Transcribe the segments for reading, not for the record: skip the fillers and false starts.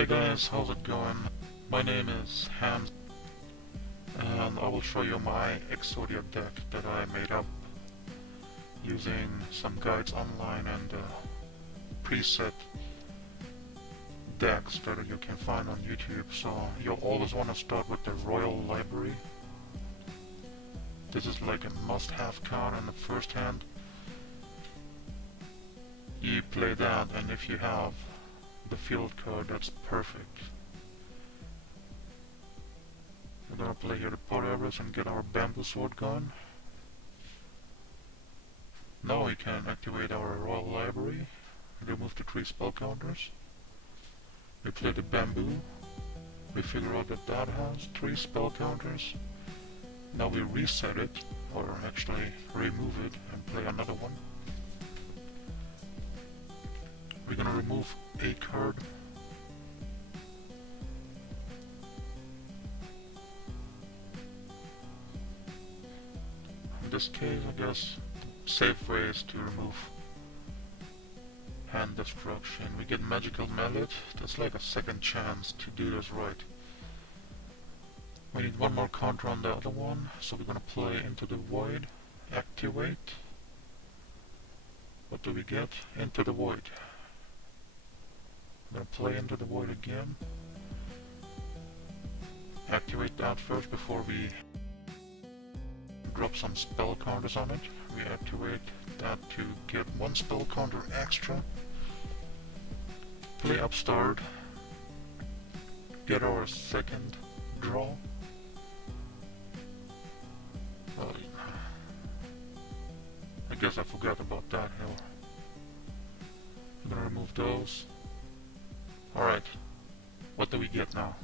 Hey guys, how's it going? My name is Hans, and I will show you my EXODIA deck that I made up using some guides online and preset decks that you can find on YouTube. So you'll always want to start with the Royal Library. This is like a must-have card in the first hand. You play that, and if you have the field card, that's perfect. We're gonna play here the Pot Everest and get our bamboo sword going. Now we can activate our Royal Library, remove the 3 spell counters. We play the bamboo. We figure out that that has 3 spell counters. Now we reset it, or actually remove it and play another one. We're gonna remove a card. In this case, I guess safe way is to remove hand destruction. We get magical mallet. That's like a second chance to do this right. We need one more counter on the other one, so we're gonna play Into the Void, activate. What do we get? Into the Void. I'm gonna play Into the Void again. Activate that first before we drop some spell counters on it. We activate that to get 1 spell counter extra. Play Upstart. Get our second draw. I guess I forgot about that hill. I'm gonna remove those. Alright, what do we get now?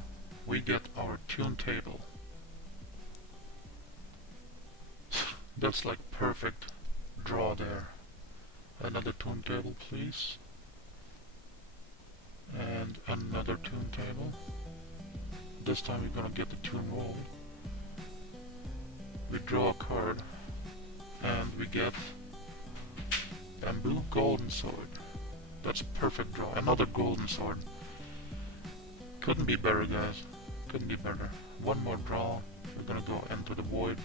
We get our tune table. That's like perfect draw there. Another tune table, please. And another tune table. This time we're gonna get the tune roll. We draw a card, and we get bamboo golden sword. That's a perfect draw. Another golden sword. Couldn't be better, guys. Couldn't be better. One more draw. We're gonna go Into the Void.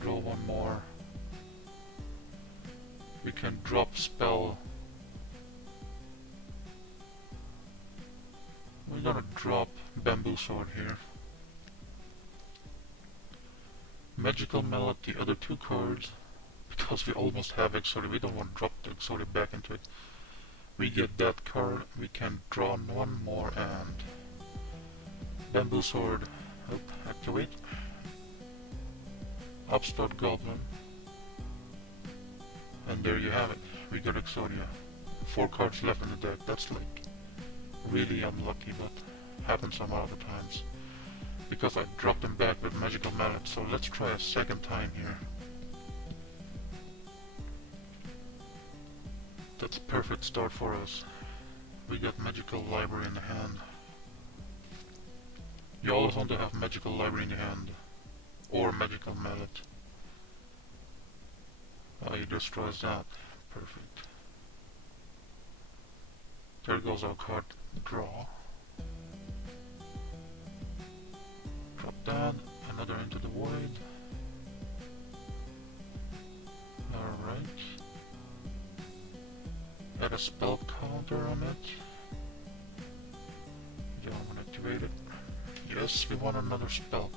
Draw one more. We can drop spell. We're gonna drop bamboo sword here. Magical mallet, the other 2 cards, because we almost have EXODIA. We don't want to drop the EXODIA back into it. We get that card, we can draw one more, and bamboo sword, activate. Upstart Goblin, and there you have it. We got EXODIA. 4 cards left in the deck. That's like really unlucky, but happens some other times because I dropped them back with magical mallet. So let's try a second time here. That's a perfect start for us. We got magical library in the hand. You always want to have magical library in your hand, or magical mallet. Oh, he destroys that. Perfect. There goes our card draw. Drop that. Another Into the Void. Alright. Add a spell counter on it. Yeah, I'm gonna activate it. Yes, we want another spell.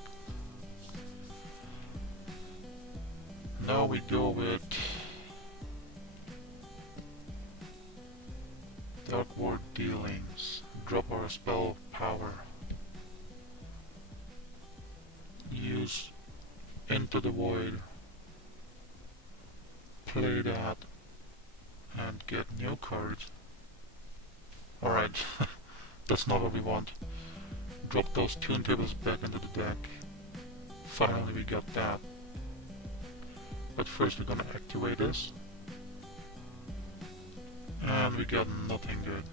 Now we go with Dark Ward Dealings. Drop our spell power. Use Into the Void. Play that and get new cards. Alright, that's not what we want. Drop those tune tables back into the deck. Finally we got that. But first we're gonna activate this. And we got nothing good.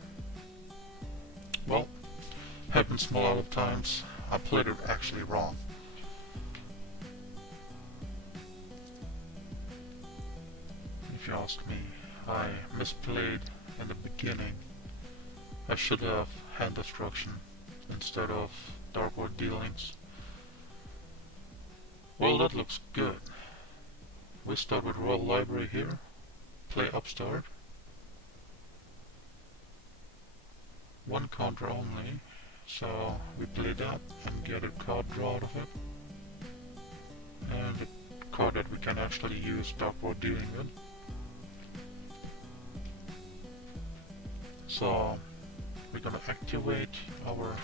Well, happens a lot of times. I played it actually wrong. If you ask me, I misplayed in the beginning. I should have hand destruction instead of Dark Ward dealings. Well, that looks good. We start with Royal Library here, play Upstart. One counter only, so we play that and get a card draw out of it. And a card that we can actually use Dark Ward dealing with. So we're gonna activate our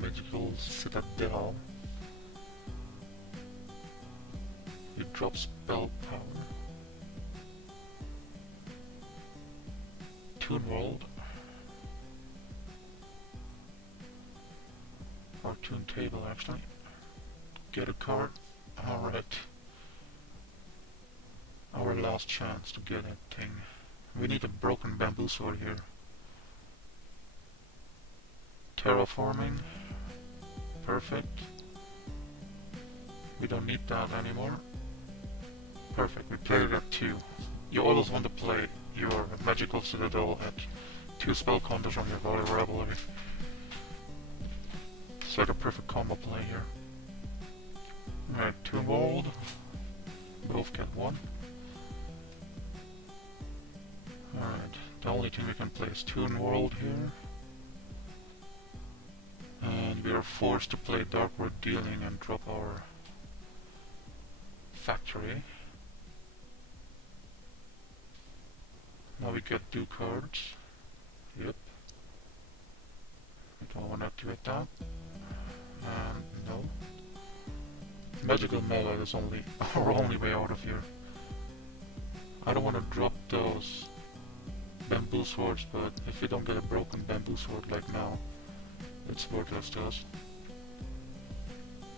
Magical Citadel. You drop spell power. Toon World. Or Toon Table actually. Get a card. Alright. Our last chance to get that thing. We need a broken bamboo sword here. Terraforming. Perfect. We don't need that anymore. Perfect, we played it at 2. You always want to play your Magical Citadel at 2 spell counters on your vulnerability. It's like a perfect combo play here. Alright, 2 mold. Both get 1. Alright, the only thing we can play is Toon World here. And we are forced to play Dark Ward dealing and drop our factory. Now we get 2 cards. Yep. We don't want to activate that. And no. Magical melee is only our only way out of here. I don't want to drop those bamboo swords, but if we don't get a broken bamboo sword like now, it's worthless to us.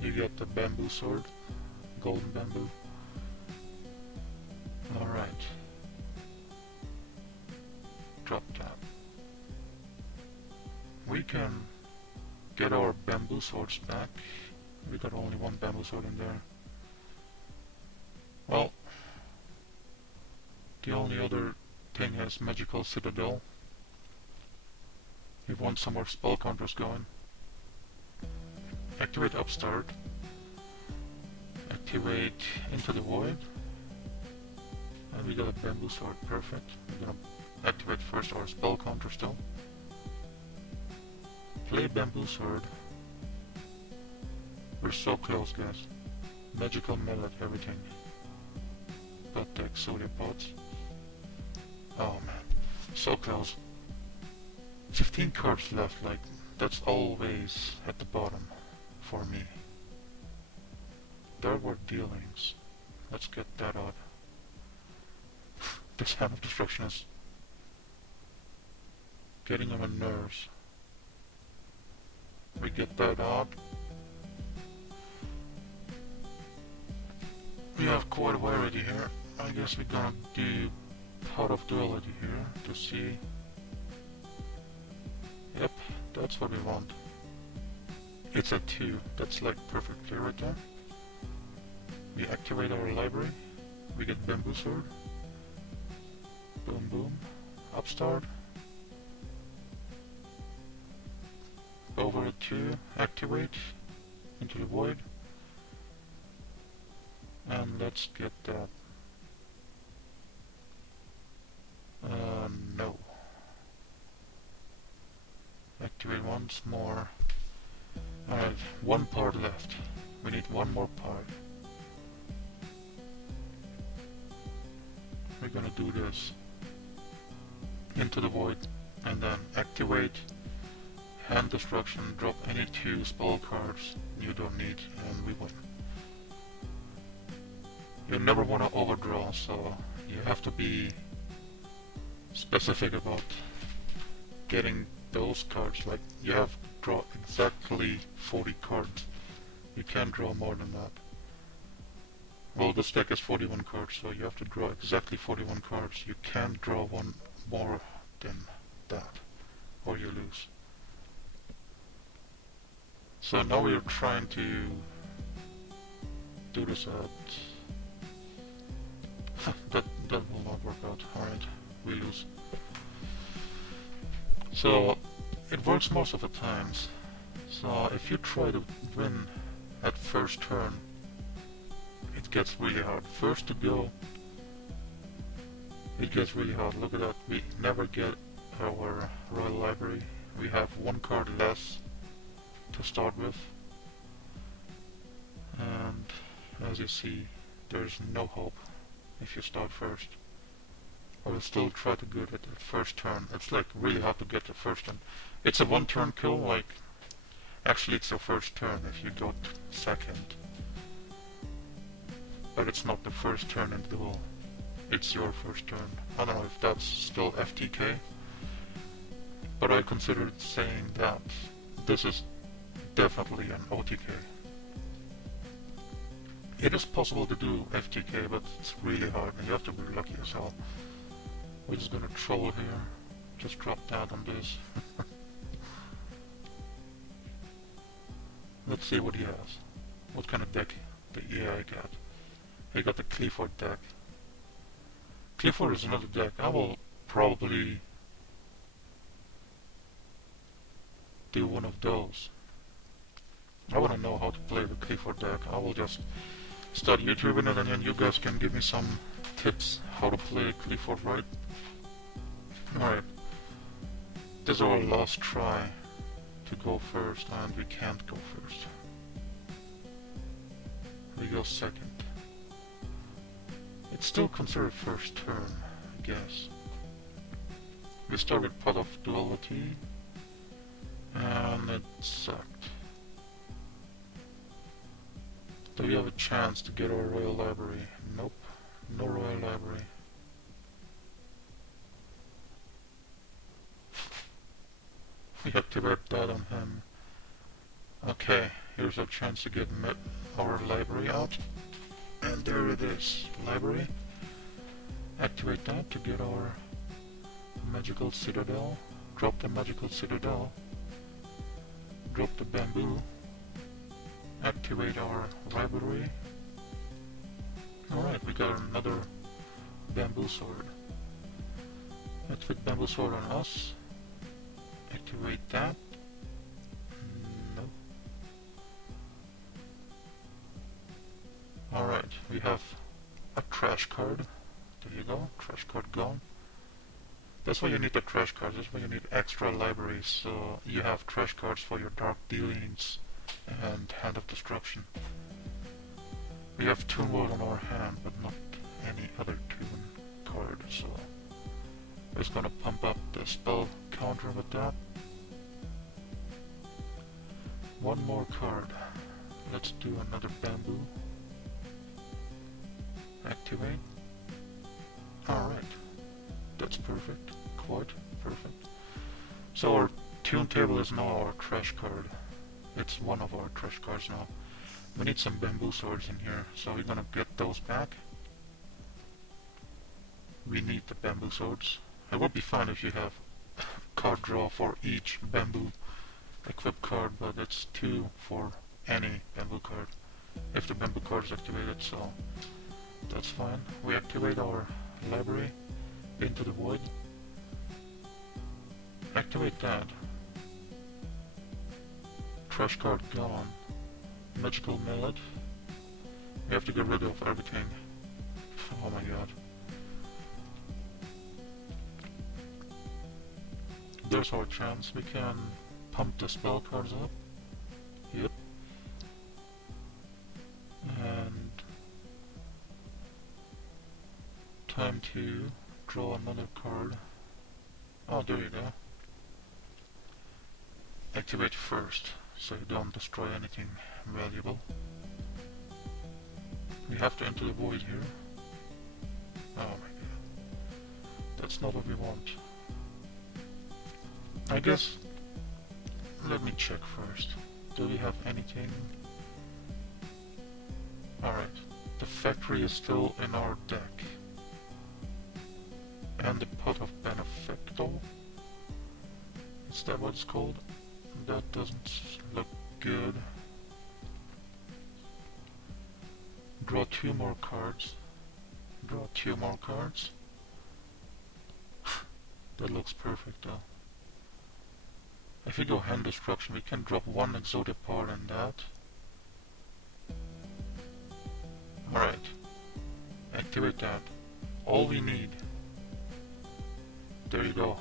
You get the bamboo sword, golden bamboo. Alright. Drop that. We can get our bamboo swords back. We got only 1 bamboo sword in there. Well, the only other thing is Magical Citadel. We want some more spell counters going. Activate Upstart. Activate Into the Void. And we got a bamboo sword, perfect. We're gonna activate first our spell counter still. Play bamboo sword. We're so close, guys. Magical melee, everything. But the EXODIA pods. Oh man, so close. 15 cards left, like, that's always at the bottom for me. Dark Ward dealings. Let's get that out. This Hand of Destruction is getting on my nerves. We get that out. We have quite a variety here. I guess we're gonna do Pot of Duality here to see. Yep, that's what we want. It's a 2. That's like perfectly right there. We activate our library. We get bamboo sword. Boom boom. Upstart. Over to 2. Activate. Into the void. And let's get that. No. Activate once more. Alright, 1 part left. We need 1 more part. We're gonna do this. Into the void. And then activate Hand Destruction. Drop any 2 spell cards you don't need. And we win. You never want to overdraw, so you have to be specific about getting those cards. Like, you have to draw exactly 40 cards. You can't draw more than that. Well, this deck is 41 cards, so you have to draw exactly 41 cards. You can't draw 1 more than that, or you lose. So now we are trying to do this at... that will not work out. Alright, we lose. So it works most of the times. So if you try to win at first turn, it gets really hard. First to go, it gets really hard. Look at that, we never get our Royal Library. We have one card less to start with. And as you see, there's no hope if you start first. I will still try to get it at first turn. It's like really hard to get the first turn. It's a one turn kill, like actually it's your first turn if you got second. But it's not the first turn in the duel. It's your first turn. I don't know if that's still FTK. But I considered saying that this is definitely an OTK. It is possible to do FTK, but it's really hard and you have to be lucky as hell. We're just gonna troll here. Just drop that on this. Let's see what he has. What kind of deck the AI got. He got the Clifford deck. Clifford is another deck. I will probably do one of those. I wanna know how to play the Clifford deck. I will just start YouTubing it and then you guys can give me some tips how to play Clifford, right? Alright. This is our last try to go first and we can't go first. We go second. It's still considered first turn, I guess. We started Pot of Duality and it sucked. Do we have a chance to get our Royal Library? Nope, no Royal Library. We have to write that on him. Okay, here's our chance to get our library out. And there it is, library. Activate that to get our Magical Citadel. Drop the Magical Citadel. Drop the bamboo. Activate our library. Alright, we got another bamboo sword. Activate bamboo sword on us. Activate that. No. Alright, we have a trash card. There you go, trash card gone. That's why you need the trash cards, that's why you need extra libraries, so you have trash cards for your dark dealings and Hand of Destruction. We have Toon World on our hand, but not any other Toon card, so we're just gonna pump up the spell counter with that. One more card. Let's do another bamboo. Activate. Alright. That's perfect. Quite perfect. So our Toon Table is now our trash card. It's one of our trash cards now. We need some bamboo swords in here, so we're gonna get those back. We need the bamboo swords. It would be fine if you have card draw for each bamboo equip card, but it's 2 for any bamboo card if the bamboo card is activated, so that's fine. We activate our library into the void. Activate that. Trash card gone. Magical Mallet. We have to get rid of everything. Oh my god. There's our chance. We can pump the spell cards up. Yep. And time to draw another card. Oh, there you go. Activate first, so you don't destroy anything valuable. We have to enter the void here. Oh my god. That's not what we want. I guess, let me check first. Do we have anything? Alright, the factory is still in our deck. And the Pot of Benefactor. Is that what it's called? That doesn't look good. Draw 2 more cards. Draw 2 more cards. That looks perfect though. If we go hand destruction, we can drop one EXODIA part in that. Alright, activate that. All we need. There you go.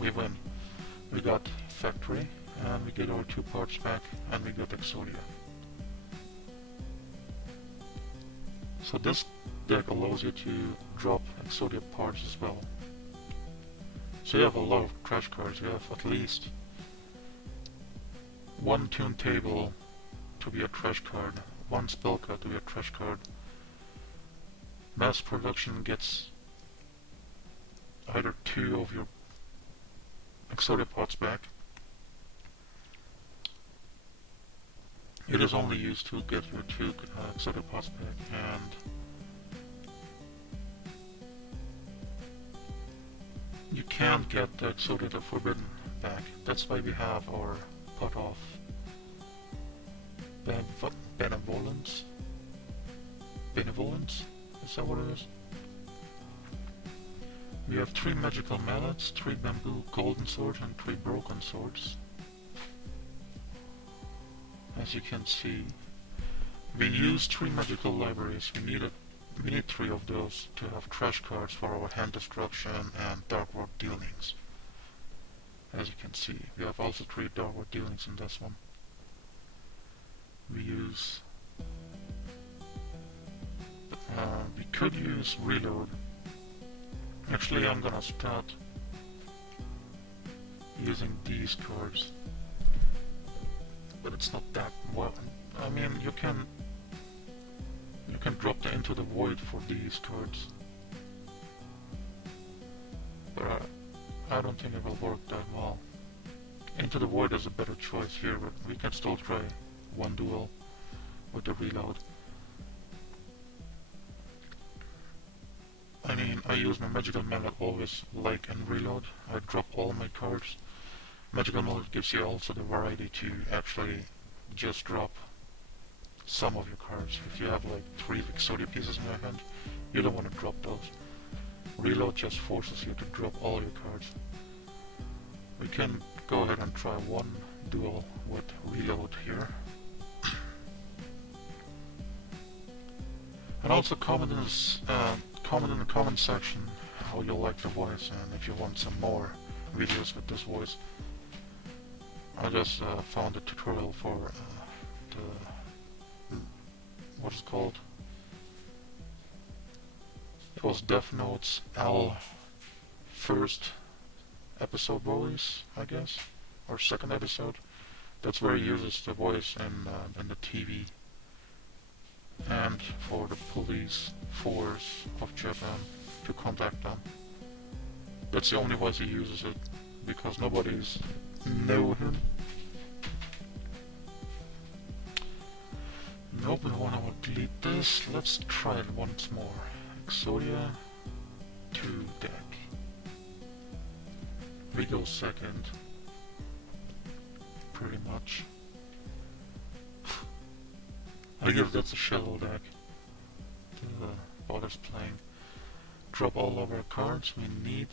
We win. We got factory, and we get our 2 parts back, and we got EXODIA. So this deck allows you to drop EXODIA parts as well. So you have a lot of trash cards. You have at least 1 tune table to be a trash card, 1 spell card to be a trash card. Mass production gets either 2 of your EXODIA parts back. It is only used to get your 2 EXODIA parts back, and you can't get the EXODIA the Forbidden back. That's why we have our cut off benevolence. Benevolence? Is that what it is? We have 3 magical mallets, 3 bamboo golden swords, and 3 broken swords. As you can see, we used 3 magical libraries. We need 3 of those to have trash cards for our hand destruction and dark ward dealings. As you can see, we have also 3 dark ward dealings in this one. We could use reload. Actually, I'm gonna start using these cards, but it's not that well. I mean, you can drop them into the void for these cards, but I don't think it will work that well. Into the void is a better choice here, but we can still try 1 duel with the reload. I mean, I use my magical mallet always like in reload. I drop all my cards. Magical mallet gives you also the variety to actually just drop some of your cards. If you have like 3 EXODIA pieces in your hand, you don't want to drop those. Reload just forces you to drop all your cards. We can go ahead and try 1 duel with reload here. And also comment in the comment section how you like the voice, and if you want some more videos with this voice. I just found a tutorial for what is called. It was Death Note's L first episode voice, I guess, or 2nd episode. That's where he uses the voice in the TV. And for the police force of Japan to contact them. That's the only voice he uses it, because nobody's know him. Nope, we wanna delete this. Let's try it once more. EXODIA 2 deck. We go 2nd. Pretty much. I guess that's a shallow deck. The bother's playing. Drop all of our cards we need.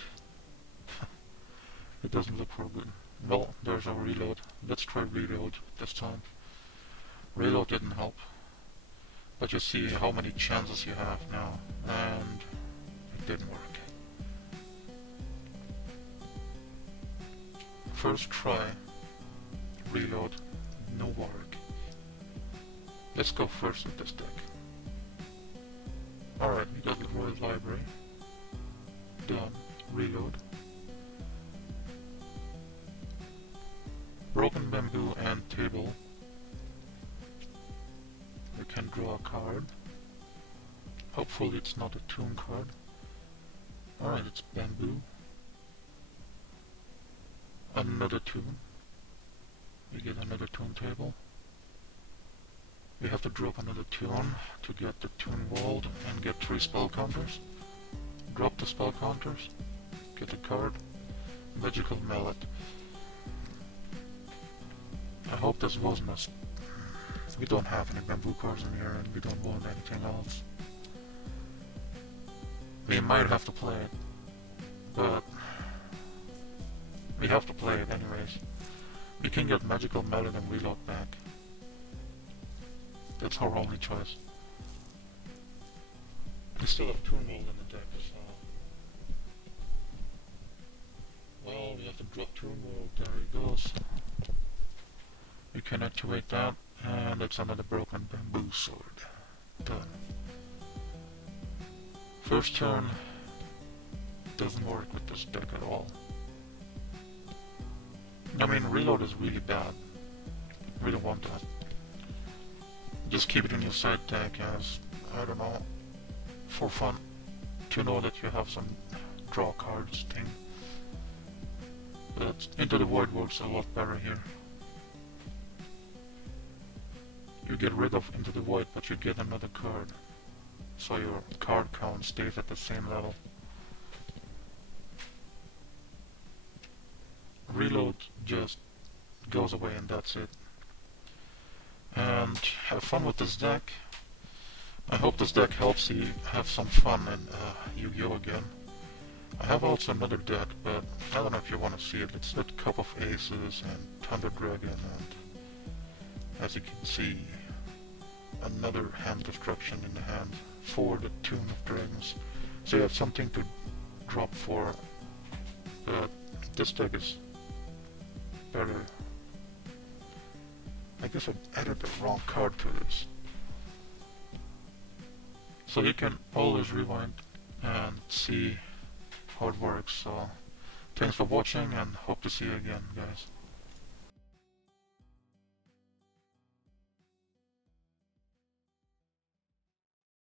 It doesn't look for good. Well, there's our reload. Let's try reload this time. Reload didn't help. But you see how many chances you have now, and it didn't work. First try. Reload. No work. Let's go first with this deck. Alright, we got the Royal Library. Done. Reload. Broken bamboo and table. We can draw a card. Hopefully it's not a tune card. Alright, it's bamboo. Another tune. We get another tune table. We have to drop another tune to get the tune walled and get 3 spell counters. Drop the spell counters. Get a card. Magical mallet. I hope this wasn't a... We don't have any bamboo cards in here, and we don't want anything else. We might have to play it, but we have to play it anyway. ways. We can get Magical Melon and Reload back. That's our only choice. We still have Toon Mold in the deck, so... Well, we have to drop Toon Mold, there he goes. We can activate that, and it's another broken bamboo sword. Done. First turn doesn't work with this deck at all. I mean, Reload is really bad. We don't want that. Just keep it in your side deck as, I don't know, for fun. To know that you have some draw cards thing. But Into the Void works a lot better here. You get rid of Into the Void, but you get another card. So your card count stays at the same level. Reload just goes away and that's it. And have fun with this deck. I hope this deck helps you have some fun in Yu-Gi-Oh! Again. I have also another deck, but I don't know if you want to see it. It's that Cup of Aces and Thunder Dragon, and as you can see, another hand destruction in the hand for the Tomb of Dragons. So you have something to drop for, but this deck is better. I guess I added the wrong card to this. So you can always rewind and see how it works. So thanks for watching and hope to see you again, guys.